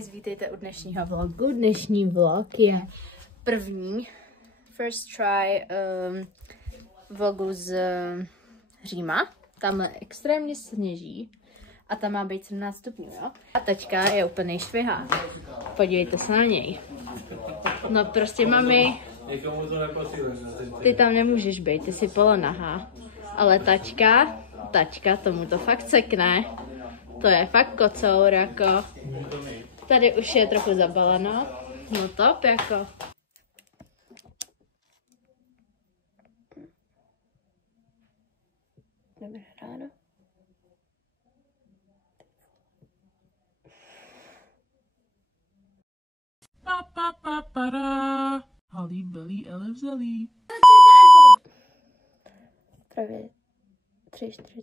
guys, vítejte u dnešního vlogu. Dnešní vlog je první first try vlogu z Říma. Tam extrémně sněží a tam má být 17 stupňů, jo? A tačka je úplný švihák. Podívejte se na něj. No prostě mami, ty tam nemůžeš být, ty jsi polonahá. Ale tačka, tomu to fakt sekne. To je fakt kocour, jako. Tady už je trochu zabaleno. No top, jako. Dobré ráno. Halí, belí, elevzelí. Právě 3:45.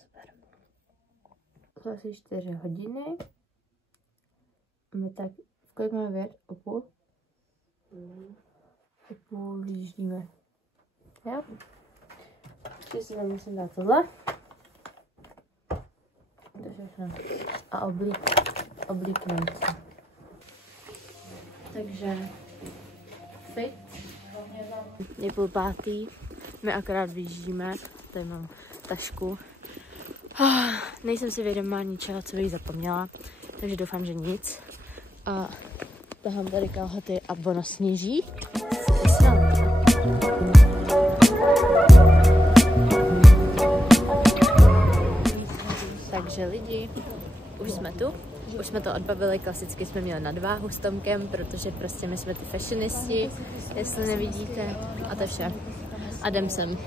Super. Asi 4 hodiny. My tak, v kolik máme vět? O půl? O půl vyjíždíme. Jo? Ještě si tam musím dát tohle. To všechno. A oblíknout se. Takže fit. Je 4:30. My akorát vyjíždíme. Tady mám tašku. Nejsem si vědomá ničeho, co bych zapomněla. Takže doufám, že nic. A tahám tady kalhoty a ono sněží. Takže lidi, už jsme tu. Už jsme to odbavili, klasicky jsme měli nadváhu s Tomkem, protože prostě my jsme ty fashionisti, jestli nevidíte. A to je vše. A jdem sem.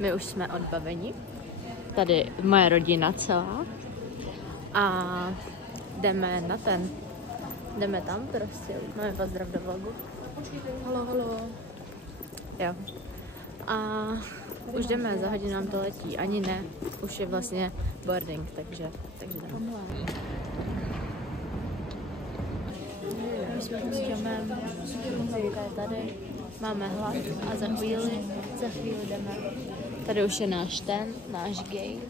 My už jsme odbaveni. Tady moje rodina celá. A jdeme na ten. Jdeme tam prostě. Máme pozdrav do vlogu. Halo, halo. Jo. A už jdeme, za hodinu nám to letí. Ani ne. Už je vlastně boarding, takže jdeme. My jsme s Těmem, Holka je tady, máme hlad a za chvíli jdeme. Tady už je náš gate,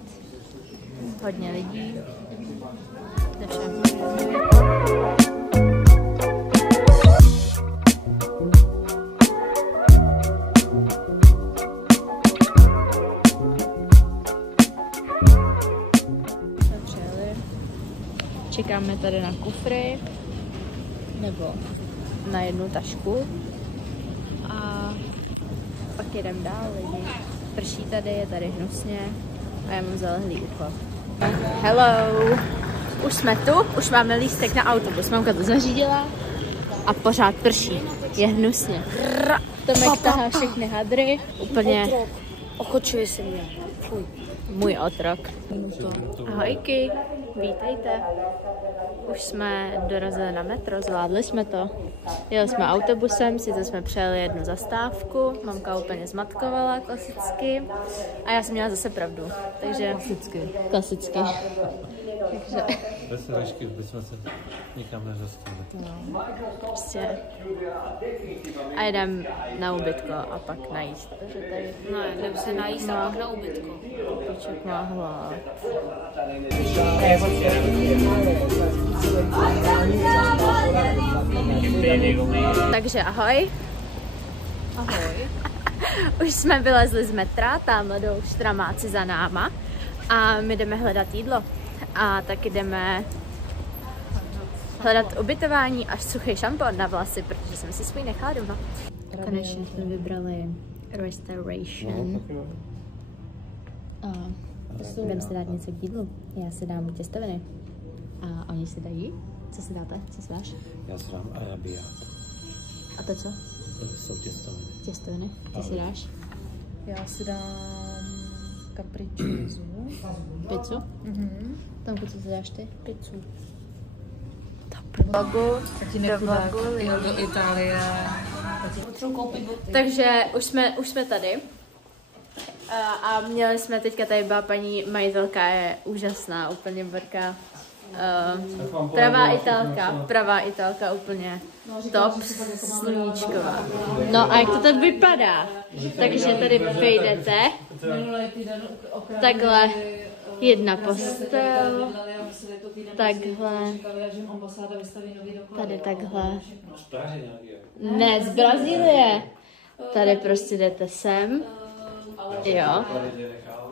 hodně lidí, to je vše. Čekáme tady na kufry, nebo na jednu tašku a pak jedeme dál, lidi. Prší tady, je tady hnusně a já mám zalehlý ucho. Hello! Už jsme tu, už máme lístek na autobus, mamka to zařídila a pořád prší, je hnusně. Tomek tahá všechny hadry, úplně... Ochočuje se mě. Fuj. Můj otrok. Ahojky, vítejte. Už jsme dorazili na metro, zvládli jsme to. Jeli jsme autobusem, sice jsme přejeli jednu zastávku, mamka úplně zmatkovala klasicky a já jsem měla zase pravdu, takže... Klasicky. Takže... Bez sračky bychom se nikam nezastavili. No, prostě. A jedem na ubytko a pak najíst. Takže tady... No, jdem se najíst a pak na ubytko. Poček má hlad. Takže ahoj. Ahoj. Už jsme vylezli z metra, tamhle jdou štramáci za náma a my jdeme hledat jídlo. A taky jdeme hledat ubytování a suchý šampon na vlasy, protože jsem si svůj nechala doma. Konečně jsme vybrali Restoration. Jdeme si dát něco k jídlu. Já si dám těstoviny. A oni si dají? Co si dáte? Co si dáš? Já si dám arabiát. A to co? To jsou těstoviny. Těstoviny. Ty si dáš? Já si dám capriccio. Pizzu? Tomku, co si dáš ty? Pizzu. Do Itálie. Takže už jsme tady. A měli jsme teďka tady byla paní majitelka, je úžasná, úplně borka. Pravá Italka, úplně top, sluníčková. No a jak to tady vypadá? Takže tady vejdete, takhle jedna postel, takhle, tady takhle, ne, z Brazílie, tady prostě jdete sem, jo,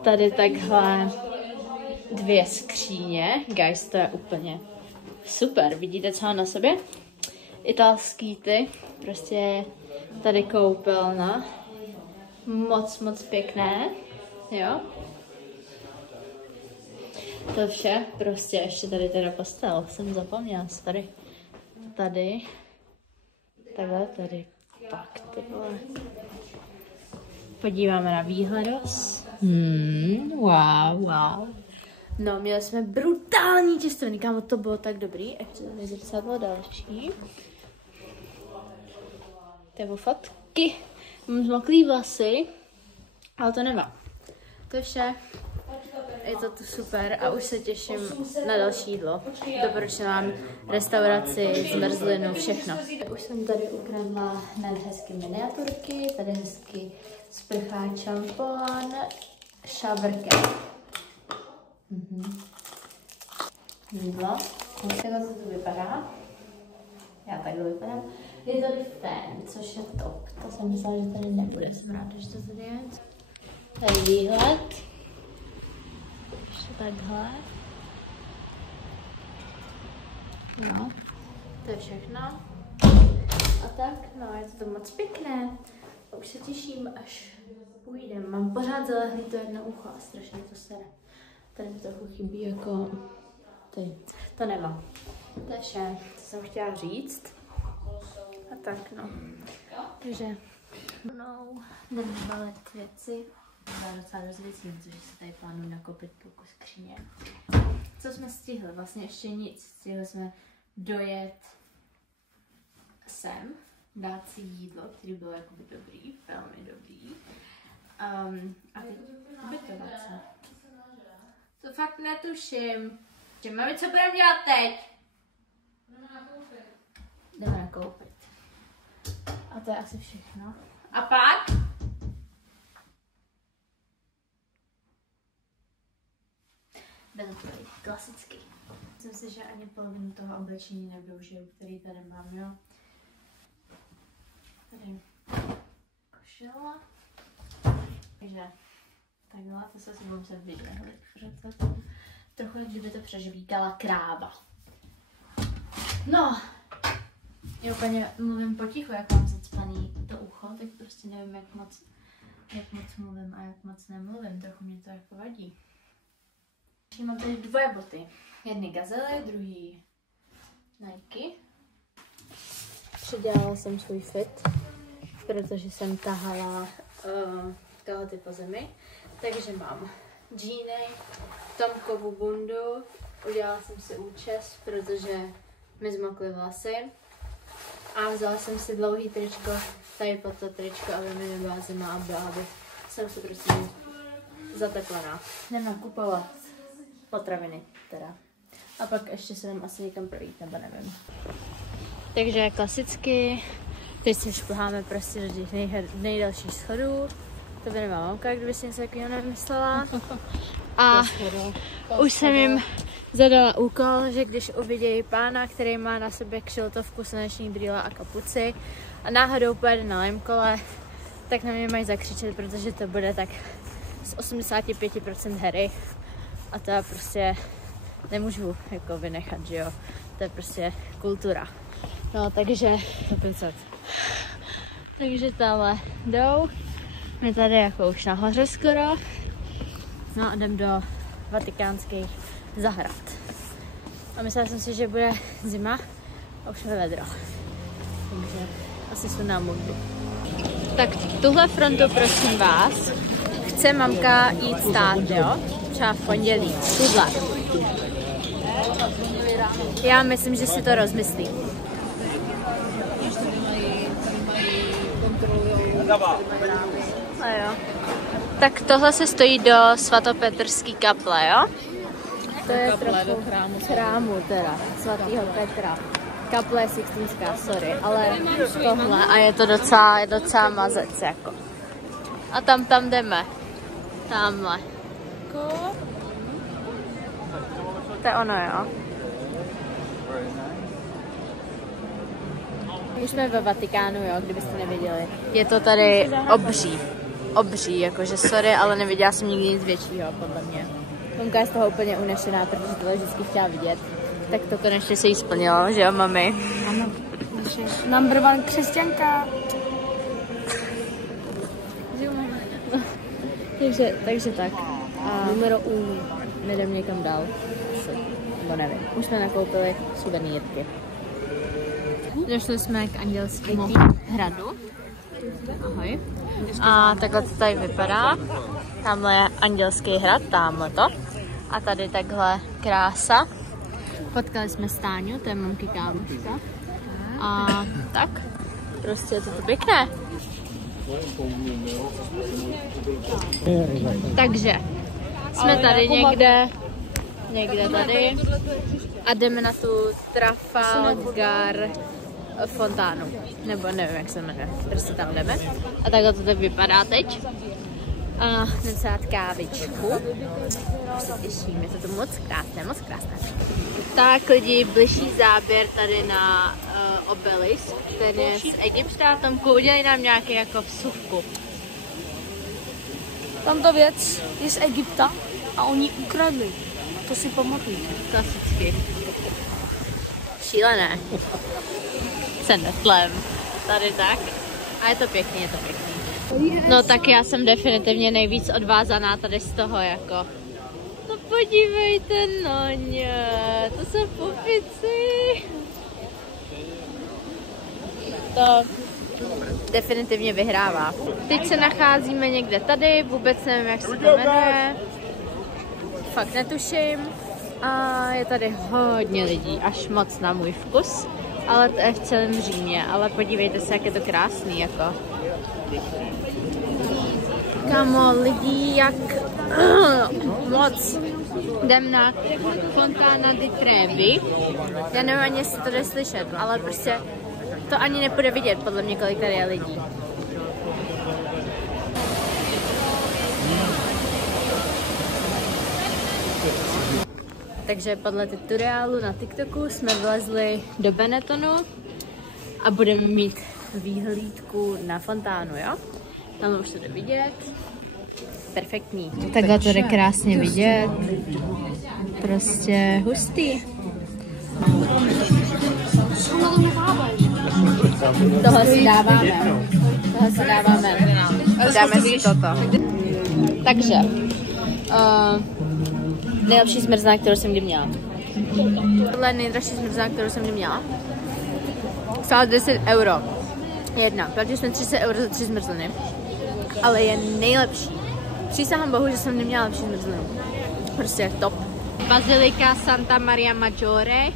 tady takhle 2 skříně, guys, to je úplně super, vidíte, co mám na sobě? Italský ty, prostě tady koupelna, moc pěkné, jo. To vše, prostě ještě tady teda postel, jsem zapomněla, sorry. Tady, takhle, tady, pak ty vole. Podíváme na výhledos. Wow. No, měli jsme brutální těstoviny, kámo, to bylo tak dobrý. Ještě tady zrcadlo další. Nebo fotky. Mám zmoklý vlasy, ale to nemá. To je vše. Je to tu super a už se těším na další jídlo. Doporučuji vám restauraci, zmrzlinu, všechno. Už jsem tady ukradla hned hezky miniaturky, tady hezky sprchá šampon, shower cap. Jídlo. Takhle to vypadá. Já takhle vypadám. Je tady fan, což je top. To jsem myslela, že tady nebude. Jsem ráda, že to tady je. Tady výhled. Ještě takhle. No, to je všechno. A tak, no, je to moc pěkné. A už se těším, až půjdem. Mám pořád zalehlý to jedno ucho a strašně to sere. Tady mi trochu chybí jako tady. To nemá. To je vše, co jsem chtěla říct. A tak, no. Takže, no, jdeme balit věci. Já docela dost věcí, protože se tady plánuji nakopit půlku skříně. Co jsme stihli? Vlastně ještě nic. Stihli jsme dojet sem, dát si jídlo, který bylo jakoby dobrý, velmi dobrý. A teď ubytovat se. To fakt netuším. Mami, co budeme dělat teď? Jdeme nakoupit. A to je asi všechno. A pak? Velký, klasický. Myslím si, že ani polovinu toho oblečení nevyužiju, který tady mám, jo. Tady košile. Takže takhle, to se sebou se vydehli. Trochu, jak kdyby to přežvíkala kráva. No, já úplně mluvím potichu, jak mám zacpaný to ucho, tak prostě nevím, jak moc mluvím a jak moc nemluvím. Trochu mě to jako vadí. Mám tady 2 boty. Jedny Gazelle, druhý Nike. Předělala jsem svůj fit, protože jsem tahala kalhoty po zemi. Takže mám džíny, Tomkovu bundu, udělala jsem si účes, protože mi zmokly vlasy. A vzala jsem si dlouhý tričko, tady pod to tričko, aby mi nebyla zima a byla, aby jsem se prostě zateplená. Jdem nakupovat potraviny teda. A pak ještě se jdem asi někam projít, nebo nevím. Takže klasicky, teď si šplháme prostě do těch nejdelších schodů. To by nemá mamka, kdyby si něco takového nevymyslela. A už jsem jim zadala úkol, že když uvidějí pána, který má na sobě kšiltovku, sluneční brýle a kapuci a náhodou pojede na limekole, tak na mě mají zakřičet, protože to bude tak z 85% hery. A to já prostě nemůžu jako vynechat, že jo. To je prostě kultura. No, takže... 150. Takže tahle jdou. My tady jako už nahoře skoro. No a jdem do vatikánských zahrad. A myslela jsem si, že bude zima a už je vedro. Takže asi sundám bundu. Tak tuhle frontu, prosím vás, chce mamka jít stát, jo? Třeba v pondělí. Tuhle. Já myslím, že si to rozmyslí. No jo. Tak tohle se stojí do svatopetrský kaple, jo? To je kaple do chrámu teda, svatého Petra. Kaple je Sixtinská, sorry, ale tohle a je to docela mazec jako. A tam jdeme. Tamhle. To je ono, jo. Už jsme ve Vatikánu, jo, kdybyste nevěděli. Je to tady obří, jakože sorry, ale neviděla jsem nikdy nic většího, podle mě. Tomka je z toho úplně unešená, protože tohle vždycky chtěla vidět. Tak to konečně se jí splnilo, že jo, mami? Ano. Number one křesťanka. takže tak. A numero nedám někam dál. Nebo nevím. Už jsme nakoupili suvenýrky. Došli jsme k Andělskému hradu. Ahoj. A takhle to tady vypadá. Tamhle je Andělský hrad, tamhle to. A tady takhle krása. Potkali jsme Stáňu, to je mamky kámoška. A tak, prostě je to pěkné. Takže jsme tady někde tady a jdeme na tu Trafalgar fontánu, nebo nevím, jak se jmenuje, prostě tam jdeme. A takhle to tak vypadá teď. A jdeme se dát kávičku. Už se těším, je to moc krásné, moc krásné. Tak lidi, bližší záběr tady na obelisk, ten je z Egypta, Tomku, udělej nám nějaký jako vsuvku. Tamto věc je z Egypta a oni ji ukradli. To si pamatujte. Klasicky. Šílené. Se netlem. Tady tak. A je to pěkný, je to pěkný. No tak já jsem definitivně nejvíc odvázaná tady z toho jako. No podívejte, Noně, to jsou pupici. To definitivně vyhrává. Teď se nacházíme někde tady, vůbec nevím, jak se to jmenuje. Fakt netuším. A je tady hodně lidí, až moc na můj vkus. Ale to je v celém Římě, ale podívejte se, jak je to krásný, jako. Kamo, lidí jak moc. Jdem na Fontana di Trevi. Já nevím ani, jestli to jde slyšet, ale prostě to ani nepůjde vidět, podle mě, kolik tady je lidí. Takže podle tutoriálu na TikToku jsme vlezli do Benettonu a budeme mít výhlídku na fontánu, jo? Tam už to jde vidět. Perfektní. Takhle to jde krásně vidět. Prostě hustý. Tohle si dáváme. Dáme si toto. Takže nejlepší zmrzlina, kterou jsem kdy měla. Tohle je nejdražší zmrzlina, kterou jsem kdy měla. Stála 10 euro. Jedna. Platili jsme 30 euro za 3 zmrzliny. Ale je nejlepší. Přísahám Bohu, že jsem neměla lepší zmrzlinu. Prostě top. Bazilika Santa Maria Maggiore.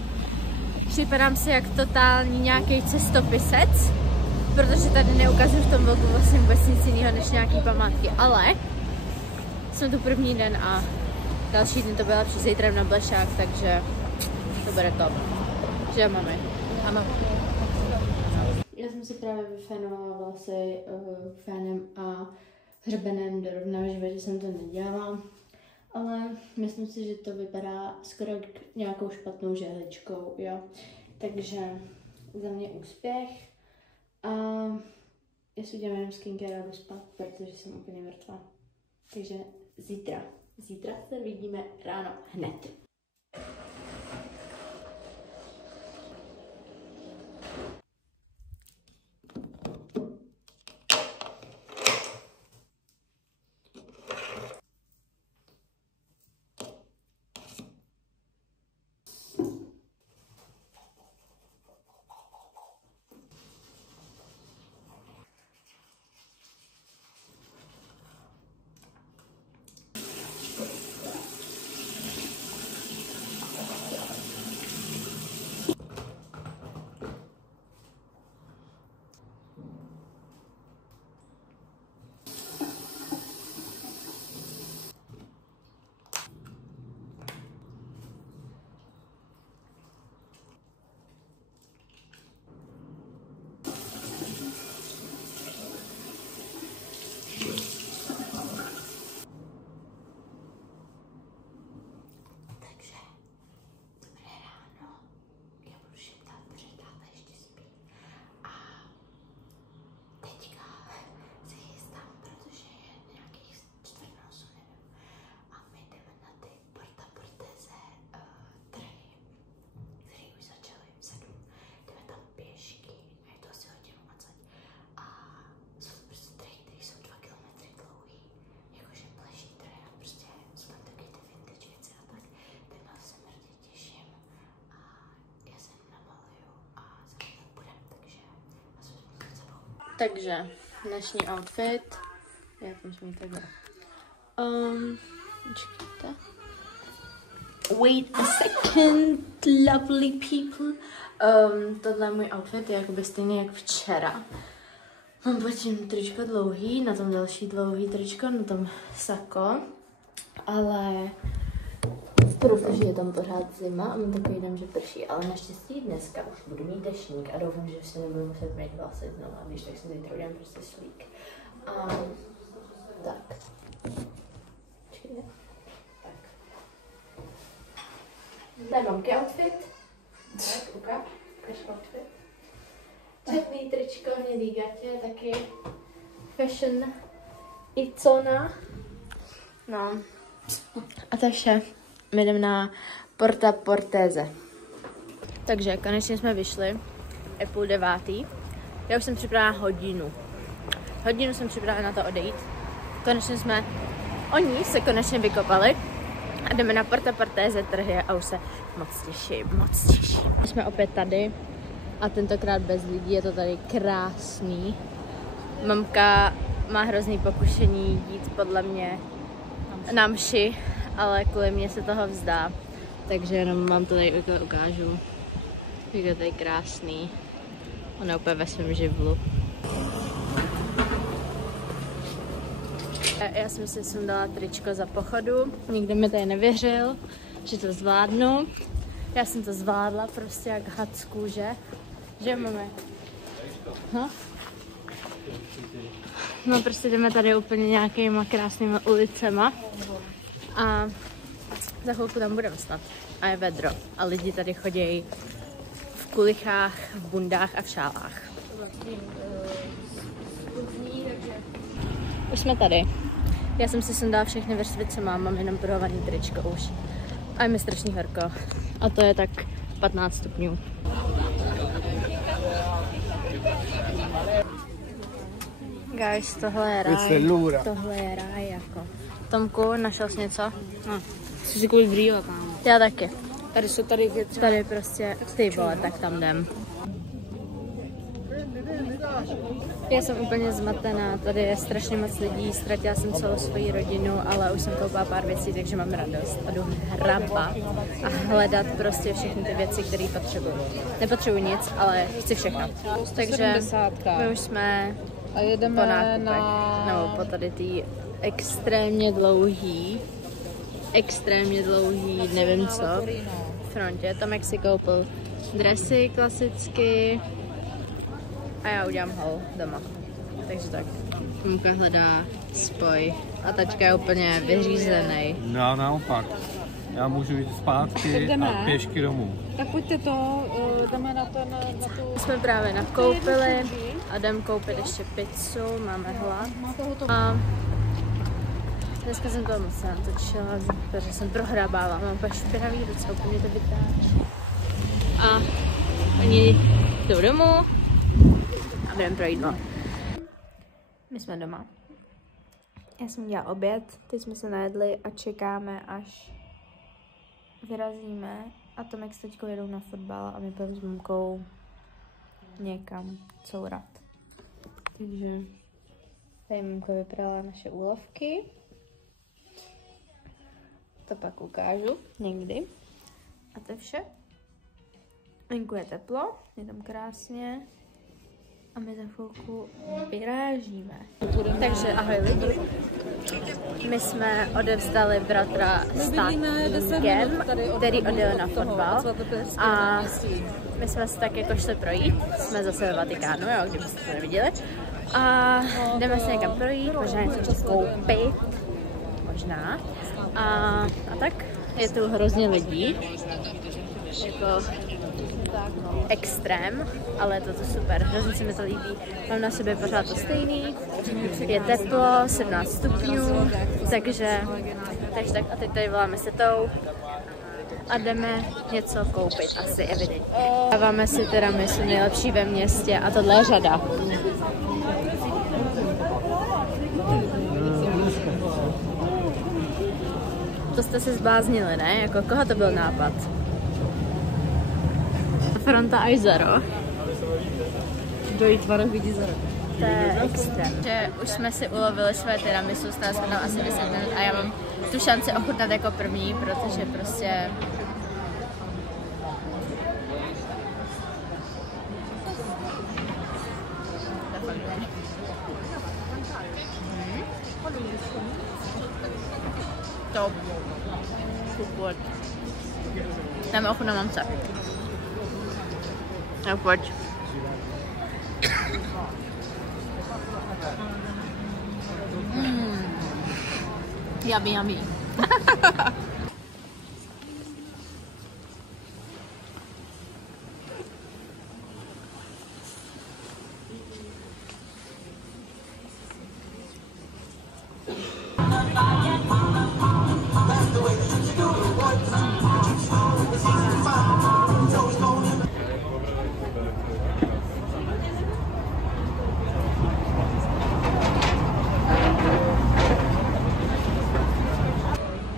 Připadám si jak totální nějaký cestopisec, protože tady neukazuju v tom vlogu vlastně vůbec nic jiného než nějaký památky, ale jsme tu první den a další den to bylo lepší, zítra na Blešák, takže to bude top. Že máme? Ano. Já jsem si právě vyfénovala vlasy fénem a hřebenem dorovna, v životě jsem to nedělala, ale myslím si, že to vypadá skoro jak nějakou špatnou žehličkou, jo. Takže za mě úspěch a já si udělám jenom skincare a jdu spát, protože jsem úplně mrtvá. Takže zítra se vidíme ráno hned. Takže dnešní outfit. Já tam smím takhle. Počkejte. Wait a second, lovely people. Tohle je můj outfit, je jakoby stejný jak včera. Mám pod tím tričko dlouhý, na tom další dlouhý tričko, na tom sako. Ale protože je tam pořád zima a mám takový den, že prší, ale naštěstí dneska už budu mít deštník a doufám, že si nebudu muset mít vlasy znovu, když tak si zítra udělám prostě slík. Tak. Počkejte. Tak. Tady mám outfit. Tak, ukáž outfit. Černý tričko, hnědý gatě, taky fashion icona. No. A to vše. My jdeme na Porta Portéze. Takže konečně jsme vyšli. Je 8:30. Já už jsem připravila hodinu. Hodinu jsem připravila na to odejít. Oni se konečně vykopali. A jdeme na Porta Portéze trhy a už se moc těším. My jsme opět tady. A tentokrát bez lidí, je to tady krásný. Mamka má hrozný pokušení jít podle mě na mši, ale kvůli mě se toho vzdá. Takže jenom vám to tady ukážu. Je to tady krásný. On je úplně ve svém živlu. Já jsem si sundala tričko za pochodu. Nikdo mi tady nevěřil, že to zvládnu. Já jsem to zvládla prostě jak had z kůže. Že máme? No prostě jdeme tady úplně nějakýma krásnýma ulicema a za chvilku tam budeme snad. A je vedro a lidi tady chodí v kulichách, v bundách a v šálách. Už jsme tady. Já jsem si sundala všechny vrstvy, co mám jenom prohovaný tričko už. A je mi strašný horko. A to je tak 15 stupňů. Guys, tohle je ráj. Tohle je ráj jako. Tomku, našel jsi něco? No, jsi si kvůli brýle, kámo. Já taky. Tady jsou tady Tady prostě, ty vole, tak tam jdem. Já jsem úplně zmatená, tady je strašně moc lidí, ztratila jsem celou svoji rodinu, ale už jsem koupila pár věcí, takže mám radost a jdu hrabat a hledat prostě všechny ty věci, které potřebuji. Nepotřebuji nic, ale chci všechno. Takže my už jsme a jedeme po nákupech, nebo po tady tý extrémně dlouhý, nevím co, frontě. Tomek si koupil dresy klasicky a já udělám haul doma. Takže tak. Tomka hledá spoj a tačka je úplně vyřízený. No naopak. Já můžu jít zpátky a pěšky domů. Tak pojďte to, jdeme na tu... Jsme právě nakoupili a jdem koupit ještě pizzu, máme hlad. A dneska jsem toho moc natočila, protože jsem prohrabávala, mám úplně špinavý ruce, úplně to vytáčí. A oni jdou domů a budeme pro jídlo. My jsme doma. Já jsem dělala oběd, teď jsme se najedli a čekáme, až vyrazíme. A Tomek s teďkou jedou na fotbal a my půjdeme s mamkou někam courat. Takže tady mamka vyprala naše úlovky. To pak ukážu někdy. A to je vše. Venku je teplo, je tam krásně. A my za chvilku vyrážíme. Takže ahoj lidi. My jsme odevzdali bratra státníkem, který odjel na fotbal. A my jsme se tak jako šli projít. Jsme zase ve Vatikánu, jo, kdybyste to neviděli. A jdeme se někam projít, možná něco koupit. Možná. A tak, je tu hrozně lidí. Jako extrém, ale je to super, hrozně se mi to líbí. Mám na sobě pořád to stejný, je teplo, 17 stupňů, takže tak a teď tady voláme se tou a jdeme něco koupit, asi evidentně. Dáváme si tiramisu nejlepší ve městě a tohle je řada. To jste se zbláznili, ne? Jako koho to byl nápad? Fronta až za roh. Dojít tvarok vidí za rok. To je extrém. Že už jsme si ulovili své tiramisu, stále jsme tam asi 10 minut a já mám tu šanci ochutnat jako první, protože prostě... Top. Super. Dáme ochu na mamce. Tak pojď. Yummy, yummy.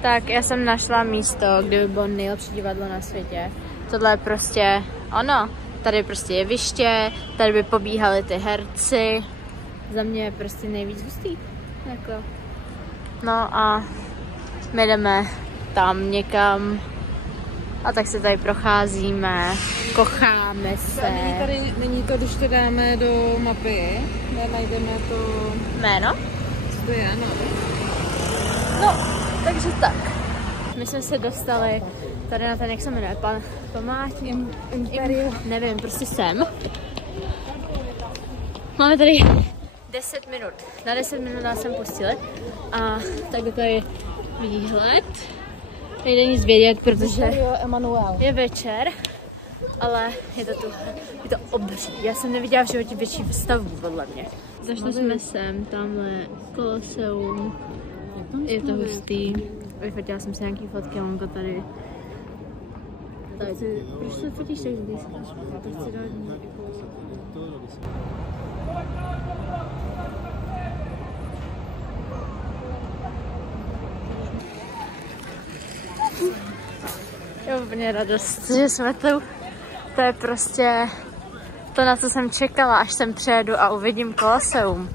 Tak já jsem našla místo, kde by bylo nejlepší divadlo na světě. Tohle je prostě ono. Tady prostě jeviště, tady by pobíhali ty herci. Za mě je prostě nejvíc hustý. Jako. No a my jdeme tam někam. A tak se tady procházíme, kocháme se. Není to, když to dáme do mapy, najdeme to... Jméno? Co to je, no? No, takže tak. My jsme se dostali tady na ten, jak se jmenuje, památník, nevím, prostě sem. Máme tady 10 minut. Na 10 minut nás sem pustili. A tak je tady výhled. Nejde nic vědět, protože je večer, ale je to obří. Já jsem neviděla v životě větší stavbu, podle mě. Zašli jsme sem, tamhle Koloseum. Je to hustý. Vyfotila jsem si nějaký fotky, Lonko tady. Proč se fotíš tak blízko? To chci dát je úplně radost, že jsme tu. To je prostě to, na co jsem čekala, až sem přijedu a uvidím Koloseum.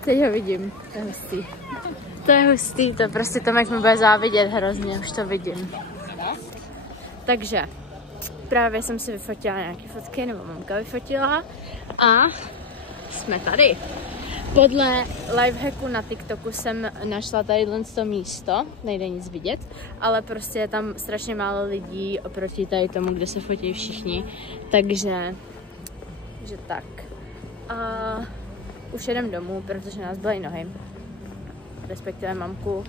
Teď ho vidím, to je hustý. To je hustý, to prostě Tomek mi bude závidět hrozně, už to vidím. Takže právě jsem si vyfotila nějaké fotky, nebo mamka vyfotila a jsme tady. Podle lifehacku na TikToku jsem našla tadyhle to místo, nejde nic vidět, ale prostě je tam strašně málo lidí oproti tady tomu, kde se fotí všichni, takže že tak. A už jedem domů, protože nás bolí nohy, respektive mamku,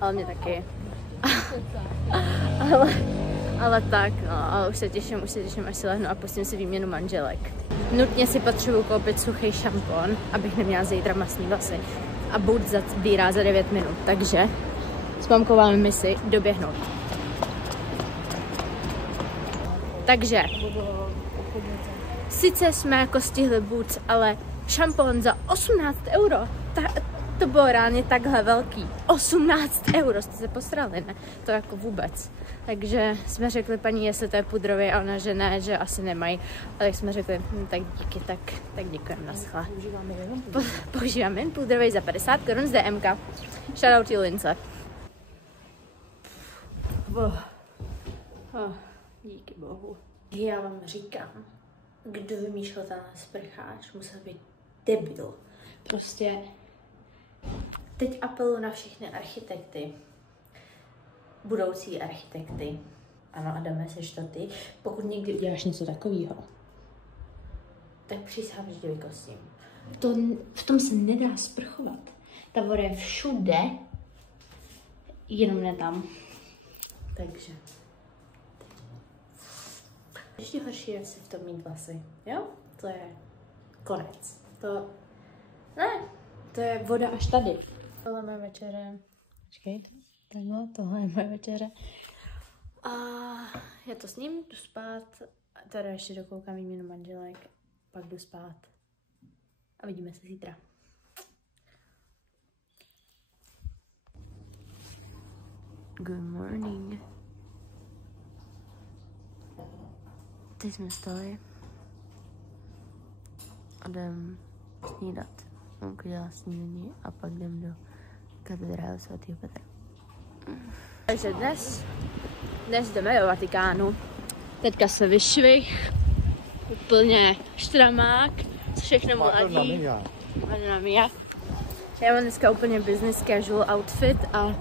ale mě taky. ale tak, no, ale už se těším, až si lehnu a pustím si výměnu manželek. Nutně si potřebuji koupit suchý šampon, abych neměla zítra masný vlasy. A Boot zabírá za 9 minut, takže s mamkou máme misi doběhnout. Takže, sice jsme jako stihli Boots, ale šampon za 18 €. To bylo reálně takhle velký. 18 €, jste se posrali, ne? To jako vůbec. Takže jsme řekli paní, jestli to je pudrový, a ona, že ne, že asi nemají. A tak jsme řekli, tak díky, tak děkujeme, naschle. Používáme jen pudrový za 50 Kč z DMK. Shoutout Lince. Díky bohu. Já vám říkám, kdo vymýšlel tenhle sprcháč, musel být debil. Prostě teď apeluji na všechny architekty, budoucí architekty. Ano, Adame, seš to ty. Pokud někdy uděláš něco takového, tak přísahám, že tě vykostím. V tom se nedá sprchovat. Ta voda je všude, jenom ne tam. Takže. Ještě horší je si v tom mít vlasy, jo? To je konec. To je voda až tady. Tohle je moje večeře. Počkejte, tohle je moje večeře. A já to sním, jdu spát. Teda ještě dokoukám výměnu manželek. Pak jdu spát. A vidíme se zítra. Good morning. Teď jsme vstali. a jdem snídat. Mamka dělá snídaní a pak jdem do katedrály svatého Petra. Takže dnes jdeme do Vatikánu. Teďka se vyšvih, úplně štramák, všechno mladí. Madonna Mia. Já mám dneska úplně business casual outfit a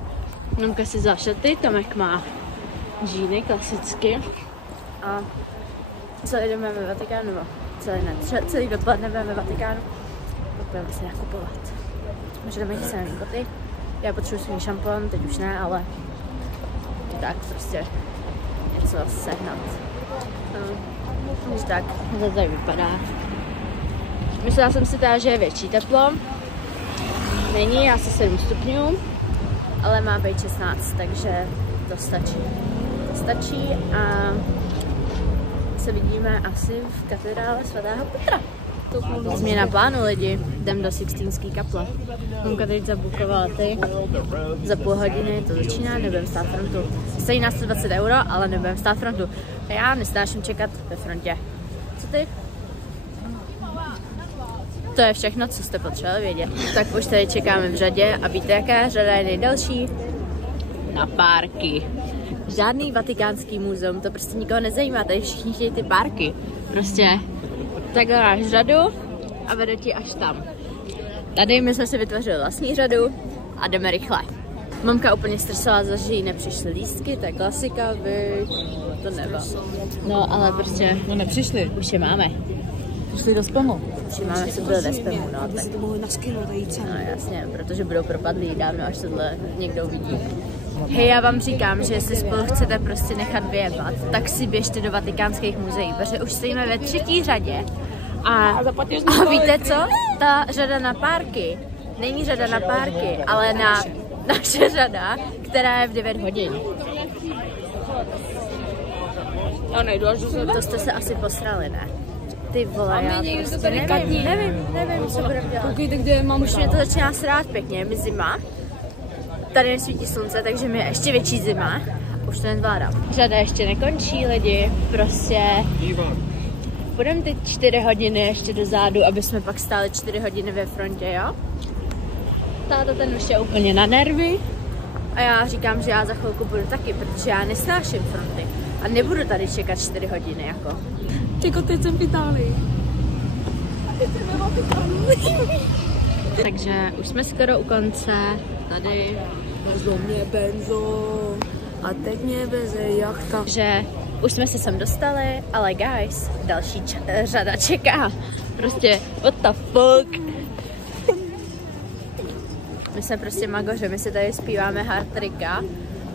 mamka si vzala šaty, Tomek má džíny klasicky. A celý den budeme ve Vatikánu, celý dopoledne budeme ve Vatikánu. Pak budeme si nakupovat. Možná jdeme se na koty. Já potřebuji svůj šampon, teď už ne, ale tak prostě něco sehnat. Už tak, to tady vypadá. Myslela jsem si teda, že je větší teplo. Není, asi 7 stupňů, ale má být 16, takže to stačí. Stačí a se vidíme asi v katedrále svatého Petra. Změna plánu lidi, jdem do Sixtínské kaple. Mamka teď zabukovala za půl hodiny, to začíná, nebudem stát frontu. Stojí nás 120 €, ale nebudem stát frontu. A já nesnáším čekat ve frontě. Co ty? To je všechno, co jste potřebovali vědět. Tak už tady čekáme v řadě a víte, jaká řada je nejdelší? Na párky. Žádný vatikánský muzeum, to prostě nikoho nezajímá, tady všichni chtějí ty párky. Prostě takhle máš řadu a vede ti až tam. Tady my jsme si vytvořili vlastní řadu a jdeme rychle. Mamka úplně stresovala, že jí nepřišly lístky, to je klasika, to nebo. No ale prostě... No nepřišli. Už je máme. Přišli do spamu. Už je máme, se byli ve spamu, no. Aby si to mohli naskynout a jít sem. No jasně, protože budou propadlí dávno, až tohle někdo uvidí. Hej, já vám říkám, že jestli spolu chcete prostě nechat vyjebat, tak si běžte do vatikánských muzeí, protože už stojíme ve 3. řadě. A víte co? Ta řada na párky není řada na párky, ale na naše řada, která je v 9 hodin. Já nejdu až do sebe. To jste se asi posrali, ne? Ty vole, já prostě nevím, co budeme dělat. Koukejte, kde mám Už mě to začíná srát pěkně, je mi zima. Tady nesvítí slunce, takže mi je ještě větší zima. Už to nezvládám. Řada ještě nekončí, lidi, prostě... Půjdeme teď 4 hodiny ještě dozadu, aby jsme pak stáli 4 hodiny ve frontě, jo? Táta ten už je úplně na nervy. A já říkám, že já za chvilku budu taky, protože já nesnáším fronty. A nebudu tady čekat 4 hodiny, jako. Jako teď jsem v Itálii. Takže už jsme skoro u konce. Tady. Vezlo mě benzo a teď mě veze jachta. Takže už jsme se sem dostali, ale guys, další řada čeká. Prostě, what the fuck? My jsme prostě magoře, my si tady zpíváme hard tricka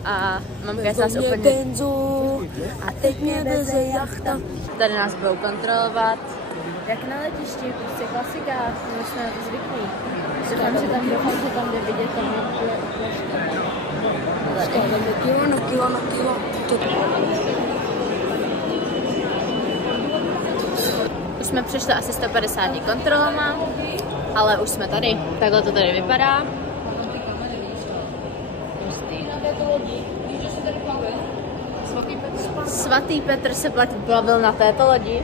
a mamka je zase úplně... benzo a teď mě veze jachta. Tady nás budou kontrolovat. Jak na letišti, prostě klasika, my jsme na to zvyklí. Doufám, že tam jde vidět, tam je Na kilo. Už jsme přišli asi 150 kontrolama, ale už jsme tady. Takhle to tady vypadá. Svatý Petr se plavil na této lodi.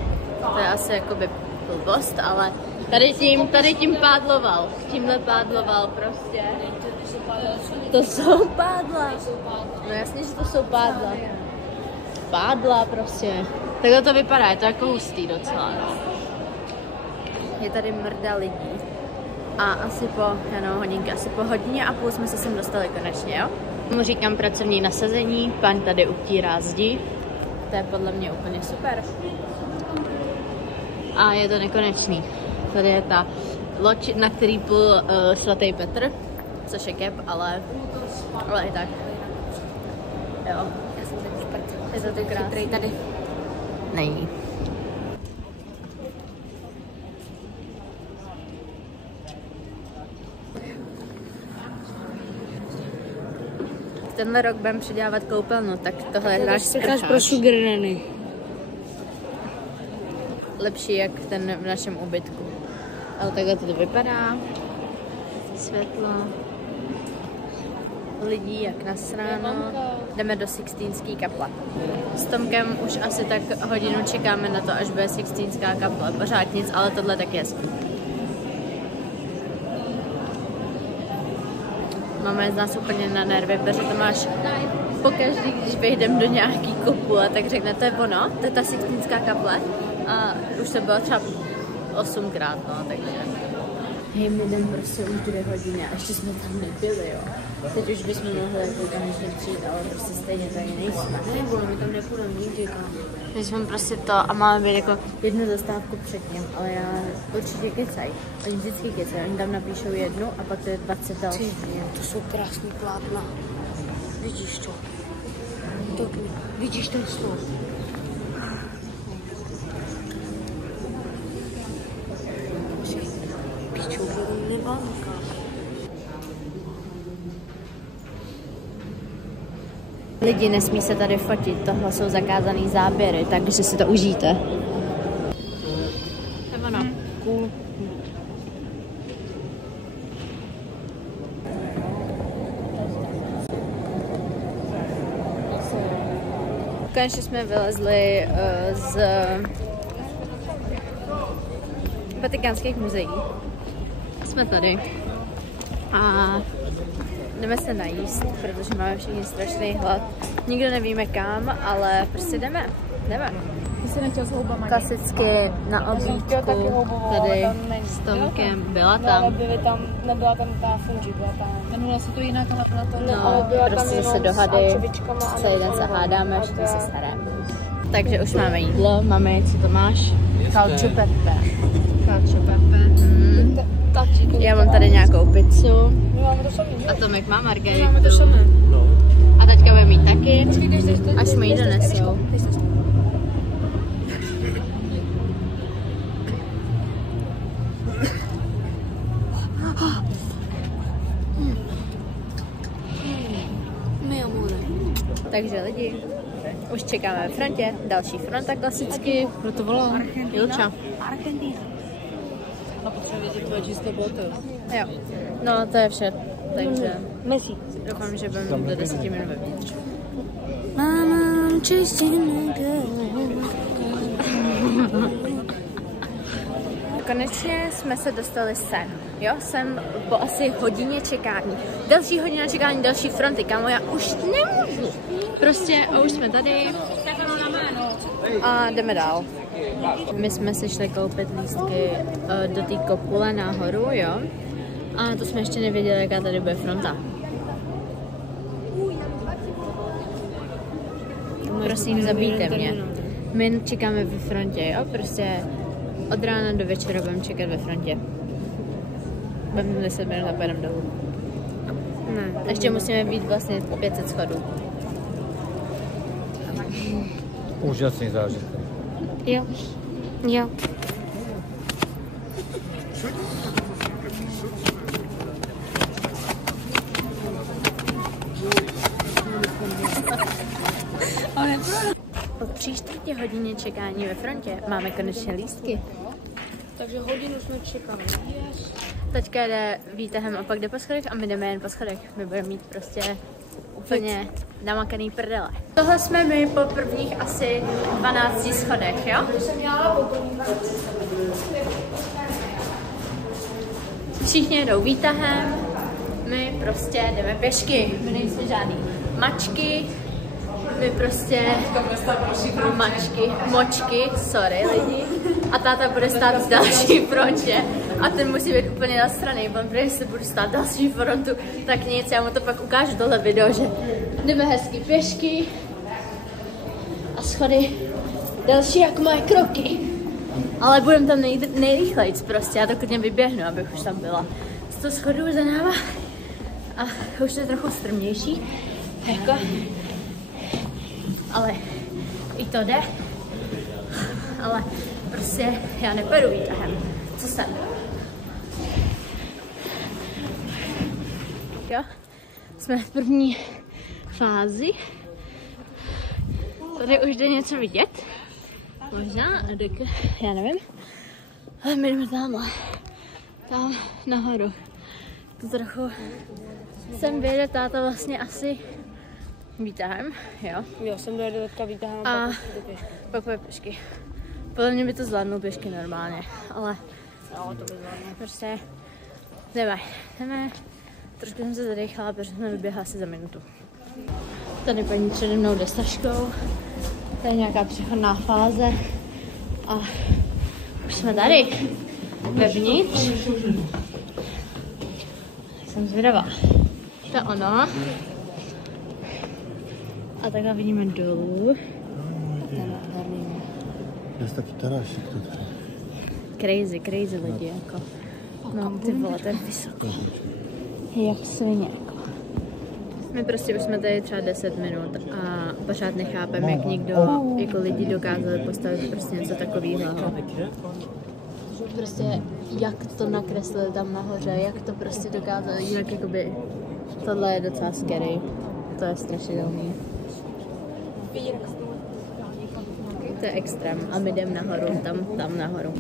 To je asi jakoby blbost, ale tady tím pádloval. Tímhle pádloval prostě. To jsou pádla. No jasně, že to jsou pádla. Pádla prostě. Takhle to vypadá, je to jako hustý docela, no. Je tady mrda lidí. A asi po, hodinky, asi po hodině a půl jsme se sem dostali konečně, jo? Mu říkám pracovní nasazení, pan tady utírá zdi. To je podle mě úplně super. A je to nekonečný. Tady je ta loď, na který plul svatý Petr, což je kep, ale i tak. Jo. Já jsem teď šprt. Je to tak krásný tady. Není. Tenhle rok budeme předělávat koupelnu, tak tohle je náš sprcháč. pro sugar nanny. Lepší jak ten v našem ubytku. Ale takhle to vypadá. Světlo. lidí, jak nasráno. Jdeme do Sixtínské kaple. S Tomkem už asi tak hodinu čekáme na to, až bude Sixtínská kaple. Pořád nic, ale tohle tak je hezký. Mama je z nás úplně na nervy, protože to máš pokaždý, když vyjdem do nějaký kopule, tak řekne, to je ono, to je ta Sixtínská kaple. A už to bylo třeba 8krát, no, takže... Hej, my jdem prostě už 2 hodiny a ještě jsme tam nebyli, jo. Teď už bychom mohli jako konečně přijít, ale prostě stejně tady nejsme. Nebo my tam nepůjdeme nikdy, my jsme prostě to a máme být jako 1 zastávku předtím, ale já určitě kecaj. Oni vždycky kecají, oni tam napíšou 1 a pak to je 20 další. To jsou krásný plátna. Vidíš to? Vidíš ten slov? Lidi, nesmí se tady fotit, tohle jsou zakázané záběry, takže si to užijte. To je ono. Cool. Konečně jsme vylezli z Vatikánských muzeí. Jsme tady a jdeme se najíst, protože máme všichni strašný hlad. Nikdo nevíme kam, ale prostě jdeme. Ty jsi nechtěl s houbama? Klasicky na obídku, tady s Tomkem, byla tam. Nebyla tam ta fungi, byla tam. Jmenovalo se to jinak, ale byla to... No, prostě se dohady, celý den se hádáme, všichni se staráme. Takže už máme jídlo, máme, co to máš? Cacio pepe. Já mám tady nějakou pizzu. A Tomek má margaritu. A teďka bude mít taky, až mi ji donesou. Takže lidi, už čekáme ve frontě, další fronta klasicky. Kdo to volá? Julča. Argentina. No potřebuji vidět tvoje čisté boty. Jo, no to je vše, takže Messi. doufám, že budeme do 10 minut vevnitř. Konečně jsme se dostali sem, jo, jsem po asi hodině čekání. Další hodina čekání, další fronty, kámo, já už nemůžu. Prostě a už jsme tady a jdeme dál. My jsme si šli koupit lístky do té kopule nahoru, jo, a to jsme ještě nevěděli, jaká tady bude fronta. Prosím, zabijte mě. My čekáme ve frontě, jo, prostě od rána do večera budeme čekat ve frontě. Budeme 10 minut a pojedeme dolů. Ne. Ještě musíme být vlastně 500 schodů. Úžasný zážitek. Jo. Po 3/4 hodině čekání ve frontě máme konečně lístky. Takže hodinu jsme čekali. Teďka jde výtahem a pak jde po schodech a my jdeme jen po schodech. My budeme mít prostě úplně namakaný prdele. Tohle jsme my po prvních asi 12 schodech, jo? Všichni jedou výtahem, my prostě jdeme pěšky. My nejsme žádný mačky, my prostě močky, sorry lidi. A táta bude stát v další frontě a ten musí být úplně nasraný, protože se budu stát další frontu, tak nic, já mu to pak ukážu tohle video, že jdeme hezky pěšky a schody delší jako moje kroky, ale budeme tam nejrychlejc prostě, já to klidně vyběhnu, abych už tam byla. 100 schodů za náma a už to je trochu strmější, jako, ale i to jde, ale prostě já nepojedu výtahem. Co jsem? Jo, jsme v první fázi. Tady už jde něco vidět. Možná, já nevím. Ale my jdeme tamhle. Tam nahoru. trochu sem vyjede táta vlastně asi výtahem, jo? Jo, jsem dojede teďka výtahem a pak půjde pěšky. Podle mě by to zvládnou pěšky normálně, ale jo, to by zvládnou. prostě jdeme. Trošku jsem se zadechala, protože jsme vyběhla asi za minutu. Tady paní přede mnou jde s taškou. To je nějaká přechodná fáze. A už jsme tady. Vevnitř. Jsem zvědavá. To je ono. A takhle vidíme dolů. Je taky tarášek тут. Crazy lidi, jako. No, ty vole, to je vysoko. Jak svině, jako. My prostě už jsme tady třeba 10 minut a pořád nechápeme, jak někdo, jako lidi dokázali postavit prostě něco takového. Prostě jak to nakreslili tam nahoře, jak to prostě dokázali, jinak jakoby tohle je docela scary. To je strašidelný. To je extrém a my jdeme nahoru, tam nahoru.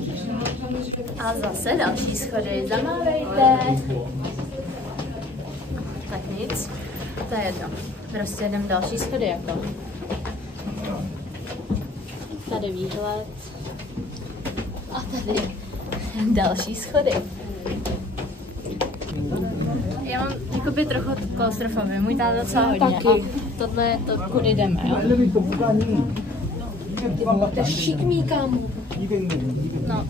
A zase další schody, zamávejte. Tak nic, to je jedno. Prostě jdeme další schody jako. Tady výhled. A tady další schody. Já mám jakoby trochu klaustrofobii, můj táta docela hodně. Taky. A tohle je to, kudy jdeme, jo? To je šikmý, kámo. No,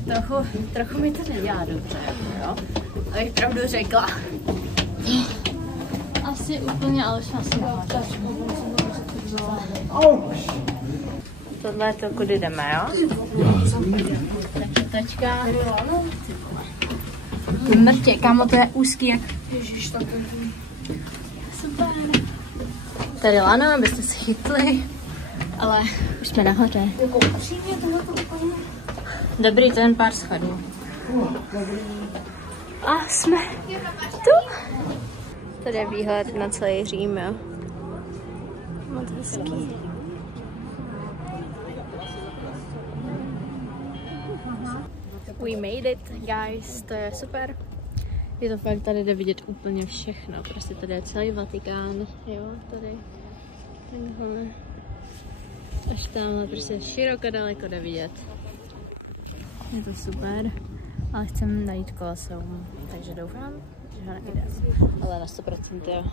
trochu mi to nedělá dobře, jo? Abych pravdu řekla. Asi úplně, ale už asi nahoře. Tohle je to, kudy jdeme, jo? Takže tačka. Mrtě, kámo, to je úzký jak... Ježiš, tak to je... Super. Tady lano, abyste se chytli. Ale už jsme nahoře. Jako upřímně tohle to úplně... Dobrý, to jen pár schodů. A jsme tu. Tady je výhled na celý Řím, jo. Moc hezký. We made it, guys, to je super. Je to fakt, tady jde vidět úplně všechno. Prostě tady je celý Vatikán, jo, tady. Tenhle. Až tamhle, prostě široko daleko jde vidět. Je to super, ale chcem najít Koloseum, takže doufám, že ho najdeme. Ale na 100% jo.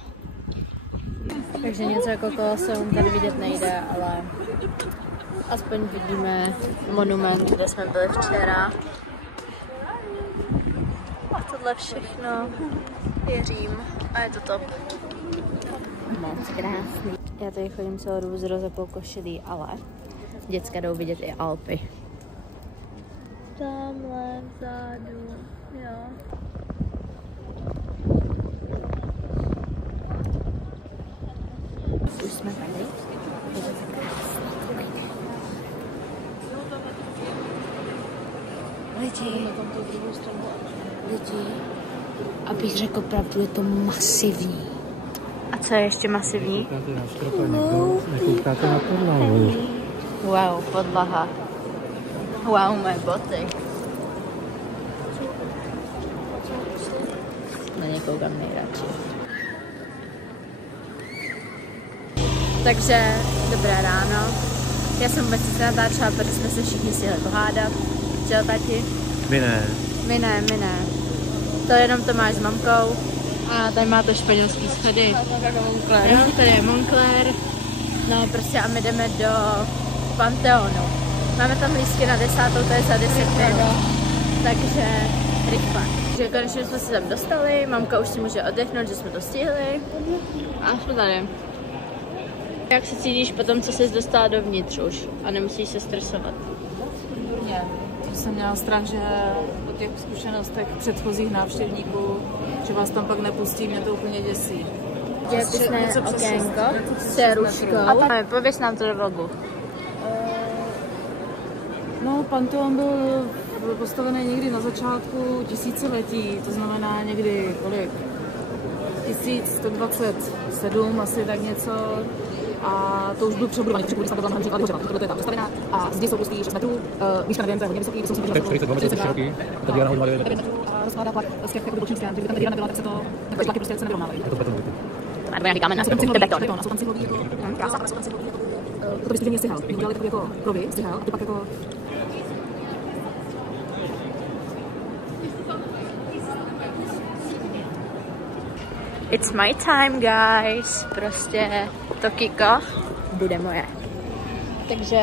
Takže něco jako Koloseum tady vidět nejde, ale aspoň vidíme monument, kde jsme byli včera. A tohle všechno je Řím a je to top. Moc krásný. Já tady chodím celou dobu s rozepou košilí, ale děcka jdou vidět i Alpy. Tamhle vzadu, jo. Už jsme tady. Je to tak krásný. Lidi, abych řekl pravdu, je to masivní. A co je ještě masivní? Nekoukáte na podlahu. Wow, podlaha. Wow, moje boty. Na ně koukám nejradši. Takže dobré ráno. Já jsem vůbec se natáčela, protože jsme se všichni stihli pohádat. Čau, tati? My ne. My ne. To jenom Tomáš s mamkou. A tady má to španělský schody. Jo, tady je Moncler. No prostě a my jdeme do Panteonu. Máme tam lístky na 10, to je za 10 minut. Takže rychle. Takže konečně jsme se tam dostali, mamka už si může oddechnout, že jsme to stihli. A jsme tady. Jak se cítíš po tom, co jsi dostala dovnitř už a nemusíš se stresovat? Výborně. Jsem měla strach, že po těch zkušenostech předchozích návštěvníků, že vás tam pak nepustí, mě to úplně děsí. Dětisné okénko s ruškou. A pověš nám to do vlogu. No, Panteon byl postavený někdy na začátku tisíciletí, to znamená někdy kolik? 1127, asi tak něco. a to už byl přebudovaný, protože tam byla mnohem dřív, ale vyhořela, takže to je tam postavená a zdi jsou pustý 6 metrů, výška nevím, to je hodně vysoký, to jsou 42 metrů široký, ta díra nahoru 9 metrů a rozkládá plak z těch bočnickém, kdyby tam ta díra nebyla, tak se to, ty plaky prostě se nevyrovnávají. Je to beton. To má říkáme na beton. A jsou tam cihlový, krása, a jsou tam cihlový, to vystřížení cihel, bych udělali takový jako provy z cihel a ty pak jako It's my time, guys. Prostě to Kiko bude moje. Takže